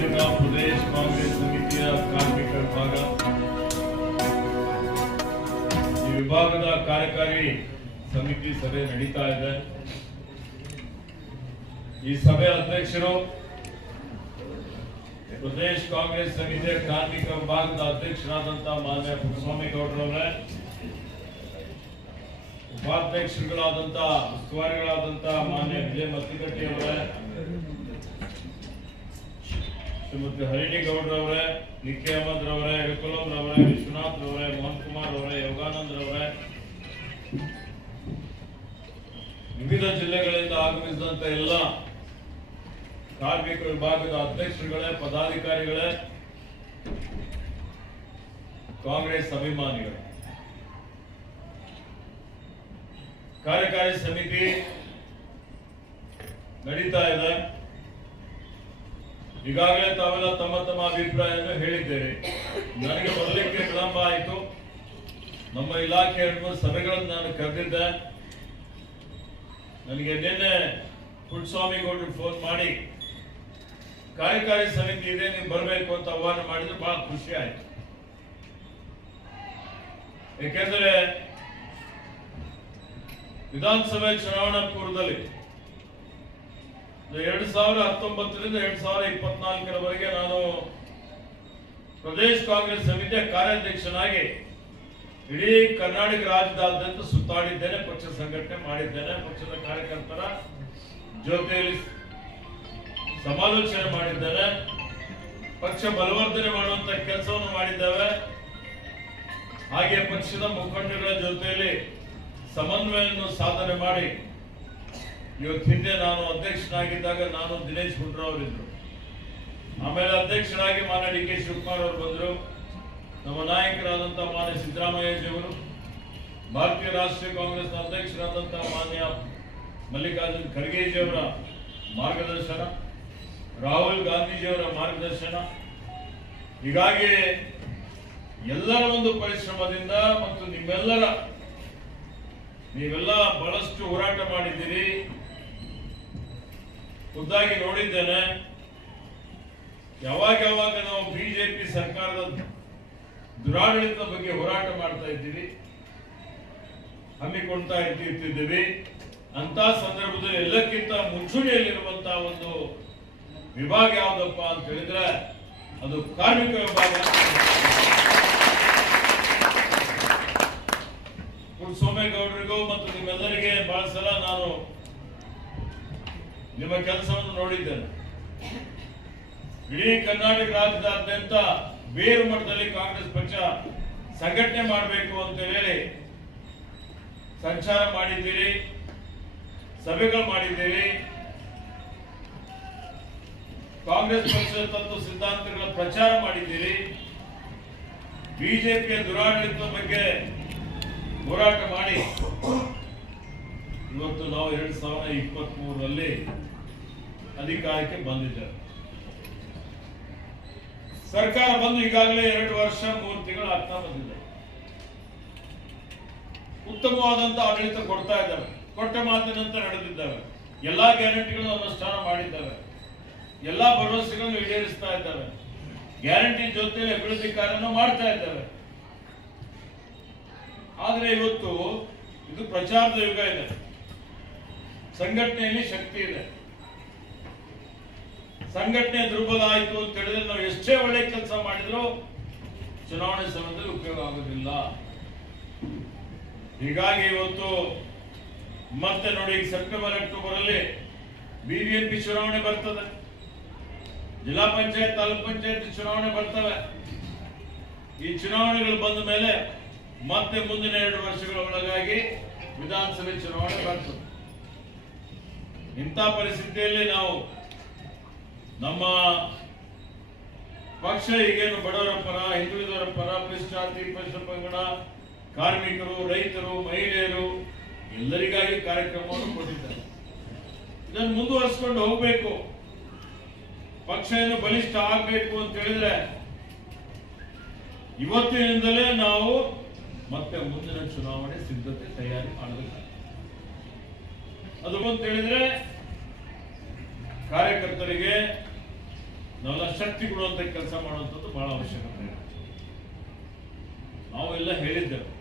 ಪ್ರದೇಶ ಕಾಂಗ್ರೆಸ್ ಸಮಿತಿಯ ಕಾರ್ಮಿಕ ವಿಭಾಗ ಈ ವಿಭಾಗದ ಕಾರ್ಯಕಾರಿ ಸಮಿತಿ ಸಭೆ ನಡೀತಾ ಇದೆ. ಈ ಸಭೆ ಅಧ್ಯಕ್ಷರು ಪ್ರದೇಶ ಕಾಂಗ್ರೆಸ್ ಸಮಿತಿಯ ಕಾರ್ಮಿಕ ವಿಭಾಗದ ಅಧ್ಯಕ್ಷರಾದಂತಹ ಮಾನ್ಯ ಪುಟ್ಟಸ್ವಾಮಿ ಗೌಡರವರೇ ಉಪಾಧ್ಯಕ್ಷರುಗಳಾದಂತಹ ಉಸ್ತುವಾರಿಗಳಾದಂತಹ ಮಾನ್ಯ ವಿಜಯ ಮತ್ತಿಕಟ್ಟಿಯವರೇ ಶ್ರೀಮತಿ ಹರಿಣಿ ಗೌಡ್ರವರೇ ನಿಖಿ ಅಹಮದ್ ರವರೇ ವಿಕುಲಂ ರವರೇ, ವಿಶ್ವನಾಥ್ ರವರೇ, ಮೋಹನ್ ಕುಮಾರ್ ಅವರೇ ಯೋಗಾನಂದ್ ರವರೇ. ವಿವಿಧ ಜಿಲ್ಲೆಗಳಿಂದ ಆಗಮಿಸಿದಂತ ಎಲ್ಲ ಕಾರ್ಮಿಕ ವಿಭಾಗದ ಅಧ್ಯಕ್ಷರುಗಳೇ, ಪದಾಧಿಕಾರಿಗಳೇ, ಕಾಂಗ್ರೆಸ್ ಅಭಿಮಾನಿಗಳು. ಕಾರ್ಯಕಾರಿ ಸಮಿತಿ ನಡೀತಾ ಇದೆ. ಈಗಾಗಲೇ ತಾವೆಲ್ಲ ತಮ್ಮ ತಮ್ಮ ಅಭಿಪ್ರಾಯವನ್ನು ಹೇಳಿದ್ದೇವೆ ನನಗೆ ಬರಲಿಕ್ಕೆ ವಿಳಂಬ ಆಯಿತು. ನಮ್ಮ ಇಲಾಖೆ ಎರಡು ಸಭೆಗಳನ್ನು ನಾನು ಕರೆದಿದ್ದೆ. ನನಗೆ ನಿನ್ನೆ ಪುಟ್ಸ್ವಾಮಿಗೌಡರು ಫೋನ್ ಮಾಡಿ, ಕಾರ್ಯಕಾರಿ ಸಮಿತಿ ಇದೆ, ನೀವು ಬರಬೇಕು ಅಂತ ಆಹ್ವಾನ ಮಾಡಿದ್ರೆ ಬಹಳ ಖುಷಿ ಆಯ್ತು. ಏಕೆಂದರೆ ವಿಧಾನಸಭೆ ಚುನಾವಣಾ ಪೂರ್ವದಲ್ಲಿ ಎರಡು ಸಾವಿರ ಹತ್ತೊಂಬತ್ತರಿಂದ ಎರಡು ಸಾವಿರ ಇಪ್ಪತ್ನಾಲ್ಕರವರೆಗೆ ನಾನು ಪ್ರದೇಶ್ ಕಾಂಗ್ರೆಸ್ ಸಮಿತಿಯ ಕಾರ್ಯಾಧ್ಯಕ್ಷನಾಗಿ ಇಡೀ ಕರ್ನಾಟಕ ರಾಜ್ಯದಾದ್ಯಂತ ಸುತ್ತಾಡಿದ್ದೇನೆ, ಪಕ್ಷ ಸಂಘಟನೆ ಮಾಡಿದ್ದೇನೆ, ಪಕ್ಷದ ಕಾರ್ಯಕರ್ತರ ಜೊತೆಯಲ್ಲಿ ಸಮಾಲೋಚನೆ ಮಾಡಿದ್ದೇನೆ, ಪಕ್ಷ ಬಲವರ್ಧನೆ ಮಾಡುವಂತ ಕೆಲಸವನ್ನು ಮಾಡಿದ್ದೇವೆ. ಹಾಗೆ ಪಕ್ಷದ ಮುಖಂಡಗಳ ಜೊತೆಯಲ್ಲಿ ಸಮನ್ವಯವನ್ನು ಸಾಧನೆ ಮಾಡಿ ಇವತ್ತು ಹಿಂದೆ ನಾನು ಅಧ್ಯಕ್ಷನಾಗಿದ್ದಾಗ ನಾನು ದಿನೇಶ್ ಗುಂಡ್ರಾವ್ ಇದ್ರು ಆಮೇಲೆ ಅಧ್ಯಕ್ಷರಾಗಿ ಮಾನ್ಯ ಡಿ ಕೆ ಶಿವಕುಮಾರ್ ಅವರು ಬಂದರು. ನಮ್ಮ ನಾಯಕರಾದಂಥ ಮಾನ್ಯ ಸಿದ್ದರಾಮಯ್ಯಜಿಯವರು ಭಾರತೀಯ ರಾಷ್ಟ್ರೀಯ ಕಾಂಗ್ರೆಸ್ ಅಧ್ಯಕ್ಷರಾದಂಥ ಮಾನ್ಯ ಮಲ್ಲಿಕಾರ್ಜುನ್ ಖರ್ಗೆಜಿಯವರ ಮಾರ್ಗದರ್ಶನ, ರಾಹುಲ್ ಗಾಂಧೀಜಿಯವರ ಮಾರ್ಗದರ್ಶನ. ಹೀಗಾಗಿ ಎಲ್ಲರ ಒಂದು ಪರಿಶ್ರಮದಿಂದ ಮತ್ತು ನಿಮ್ಮೆಲ್ಲರ, ನೀವೆಲ್ಲ ಬಹಳಷ್ಟು ಹೋರಾಟ ಮಾಡಿದ್ದೀರಿ. ಖುದ್ದಾಗಿ ನೋಡಿದ್ದೇನೆ. ಯಾವಾಗ ಯಾವಾಗ ನಾವು ಬಿಜೆಪಿ ಸರ್ಕಾರದ ದುರಾಡಳಿತದ ಬಗ್ಗೆ ಹೋರಾಟ ಮಾಡ್ತಾ ಇದ್ದೀವಿ ಹಮ್ಮಿಕೊಳ್ತಾ ಇರ್ತಿದ್ದೀವಿ ಅಂತ ಸಂದರ್ಭದಲ್ಲಿ ಎಲ್ಲಕ್ಕಿಂತ ಮುಂಚೂಣಿಯಲ್ಲಿರುವಂತಹ ಒಂದು ವಿಭಾಗ ಯಾವುದಪ್ಪ ಅಂತ ಹೇಳಿದ್ರೆ ಅದು ಕಾರ್ಮಿಕ ವಿಭಾಗ. ಸೋಮೇಗೌಡರಿಗೂ ಮತ್ತು ನಿಮ್ಮೆಲ್ಲರಿಗೆ ಬಹಳ ಸಲ ನಾನು ನಿಮ್ಮ ಕೆಲಸವನ್ನು ನೋಡಿದ್ದೇನೆ. ಇಡೀ ಕರ್ನಾಟಕ ರಾಜ್ಯದಾದ್ಯಂತ ಬೇರು ಮಟ್ಟದಲ್ಲಿ ಕಾಂಗ್ರೆಸ್ ಪಕ್ಷ ಸಂಘಟನೆ ಮಾಡಬೇಕು ಅಂತ ಹೇಳಿ ಸಂಚಾರ ಮಾಡಿದ್ದೀರಿ, ಸಭೆಗಳು ಮಾಡಿದ್ದೀರಿ. ಕಾಂಗ್ರೆಸ್ ಪಕ್ಷದ ತತ್ವ ಸಿದ್ಧಾಂತಗಳ ಪ್ರಚಾರ ಮಾಡಿದ್ದೀರಿ. ಬಿಜೆಪಿಯ ದುರಾಡಳಿತದ ಬಗ್ಗೆ ಹೋರಾಟ ಮಾಡಿ. ಇವತ್ತು ನಾವು ಎರಡು ಸಾವಿರದ ಇಪ್ಪತ್ತ್ ಮೂರರಲ್ಲಿ ಅಧಿಕಾರಕ್ಕೆ ಬಂದಿದ್ದೇವೆ. ಸರ್ಕಾರ ಬಂದು ಈಗಾಗಲೇ ಎರಡು ವರ್ಷ, ಮೂರು ತಿಂಗಳು ಆಗ್ತಾ ಬಂದಿದೆ. ಉತ್ತಮವಾದಂತ ಆಡಳಿತ ಕೊಡ್ತಾ ಇದ್ದಾವೆ ಕೊಟ್ಟ ಮಾತಿನಂತ ನಡೆದಿದ್ದಾರೆ ಎಲ್ಲಾ ಗ್ಯಾರಂಟಿಗಳನ್ನು ಅನುಷ್ಠಾನ ಮಾಡಿದ್ದಾರೆ. ಎಲ್ಲಾ ಭರವಸೆಗಳನ್ನು ಈಡೇರಿಸ್ತಾ ಇದ್ದಾವೆ ಗ್ಯಾರಂಟಿ ಜೊತೆ ಅಭಿವೃದ್ಧಿ ಕಾರ್ಯವನ್ನು ಮಾಡ್ತಾ ಇದ್ದಾವೆ ಆದ್ರೆ ಇವತ್ತು ಇದು ಪ್ರಚಾರದ ಯುಗ ಇದೆ. ಸಂಘಟನೆಯಲ್ಲಿ ಶಕ್ತಿ ಇದೆ. ಸಂಘಟನೆ ದುರ್ಬಲ ಆಯಿತು ಅಂತ ಹೇಳಿದ್ರೆ ನಾವು ಎಷ್ಟೇ ಒಳ್ಳೆ ಕೆಲಸ ಮಾಡಿದ್ರು ಚುನಾವಣೆ ಸಮಯದಲ್ಲಿ ಉಪಯೋಗ ಆಗೋದಿಲ್ಲ. ಹೀಗಾಗಿ ಇವತ್ತು ಮತ್ತೆ ನೋಡಿ ಸೆಪ್ಟೆಂಬರ್ ಅಕ್ಟೋಬರ್ ಅಲ್ಲಿ ಬಿಬಿಎಂಪಿ ಚುನಾವಣೆ ಬರ್ತದೆ. ಜಿಲ್ಲಾ ಪಂಚಾಯತ್, ತಾಲೂಕ್ ಪಂಚಾಯತ್ ಚುನಾವಣೆ ಬರ್ತವೆ. ಈ ಚುನಾವಣೆಗಳು ಬಂದ ಮೇಲೆ ಮತ್ತೆ ಮುಂದಿನ ಎರಡು ವರ್ಷಗಳ ಒಳಗಾಗಿ ವಿಧಾನಸಭೆ ಚುನಾವಣೆ ಬರ್ತದೆ. ಇಂಥ ಪರಿಸ್ಥಿತಿಯಲ್ಲಿ ನಾವು ನಮ್ಮ ಪಕ್ಷ ಈಗೇನು ಬಡವರ ಪರ, ಹಿಂದುಳಿದವರ ಪರ ಪರಿಶಾಂತಿ ಪರಿಶ್ರಮ ಪಂಗಡ ಕಾರ್ಮಿಕರು, ರೈತರು, ಮಹಿಳೆಯರು, ಎಲ್ಲರಿಗಾಗಿ ಕಾರ್ಯಕ್ರಮವನ್ನು ಕೊಟ್ಟಿದ್ದಾರೆ. ಇದನ್ನು ಮುಂದುವರಿಸಿಕೊಂಡು ಹೋಗಬೇಕು. ಪಕ್ಷ ಏನು ಬಲಿಷ್ಠ ಆಗಬೇಕು ಅಂತ ಹೇಳಿದ್ರೆ ಇವತ್ತಿನಿಂದಲೇ ನಾವು ಮತ್ತೆ ಮುಂದಿನ ಚುನಾವಣೆ ಸಿದ್ಧತೆ ತಯಾರಿ ಮಾಡಬೇಕು ಅದು ಅಂತ ಹೇಳಿದ್ರೆ ಕಾರ್ಯಕರ್ತರಿಗೆ ನಾವೆಲ್ಲ ಶಕ್ತಿ ಕೊಡುವಂತ ಕೆಲಸ ಮಾಡುವಂಥದ್ದು ಬಹಳ ಅವಶ್ಯಕತೆ. ಎಲ್ಲ ಹೇಳಿದ್ದೆವು.